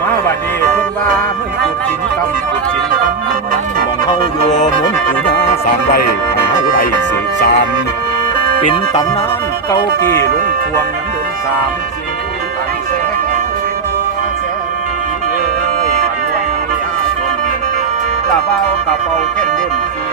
มาบัดนี้เพิ่นว่าเมืองกุดจินกำกุดจินกำมองเฮาอยู่หมุนปู่ย่าสร้างไว้ให้เฮาได้สืบสานเป็นตำนานเก่ากี้ลุงพวงน้ำเดินสามสิ่งตันแสงแสงเลยขันวันยาชนตาเบากะเป่าแค่นบนสี